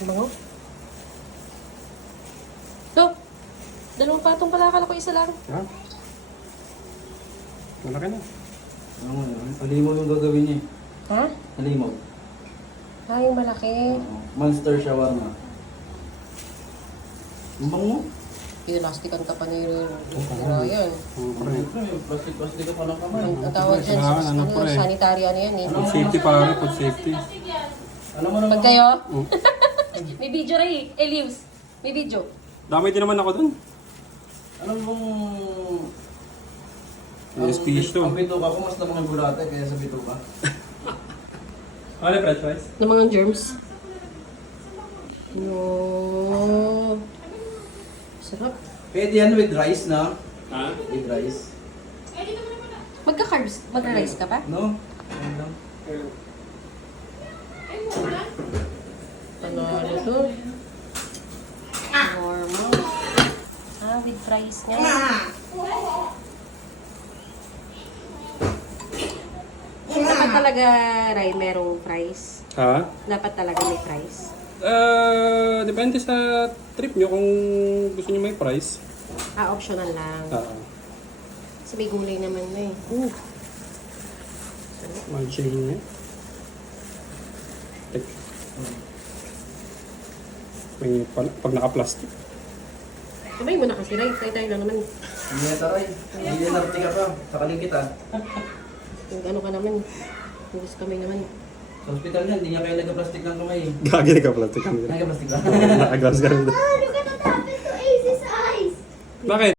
Ang bango. To! Dalawang patong pala. Akala ko isa lang. Ha? Malaki na. Ano yun? Halimaw yung gagawin niya. Ha? Halimaw. Ah, yung malaki. Monster shawarma. Ang bango. Pinastikan ka pa ni Ryan. Plastic ka pa ng kamay. Ang tawag dyan, Ano, pre? sanitary ano yan eh. Food safety pare, food safety. Ano mo naman? Pag kayo, Oh. may video rin eh. Leaves. May video. Damay din naman ako dun. Alam mong... Yes, fish to. Ang bituka ko mas lamang yung bulate kaya sa bituka. Ano yung french fries? Ng mga germs. No. Sarap. Pwede yan with rice na. Ha? With rice. Magka-carbs. Magra-rice ka pa? No? Ayun lang. Ano to? Normal. Ah, with fries nga. Dapat talaga, Ray, merong fries. Ha? Dapat talaga may fries. Depende sa trip nyo kung gusto nyo may price. Ah, optional lang. Kasi may gulay naman na eh. Mild chilling na yun. May pag naka-plastic. Sabay mo na kasi, Ray. Tayo lang naman. Hindi na taray. Hindi na narti ka pa. Sa kalingkit ah. Yung ano ka naman. Yung gusto kamay naman. Sa hospital niya, hindi niya kayo nagka-plastic ng kamay. Gagi naka-plastic kami. Nagka-plastic lang. Naka-glass ka rin. Oh, look at what happened to Ace's eyes. Bakit?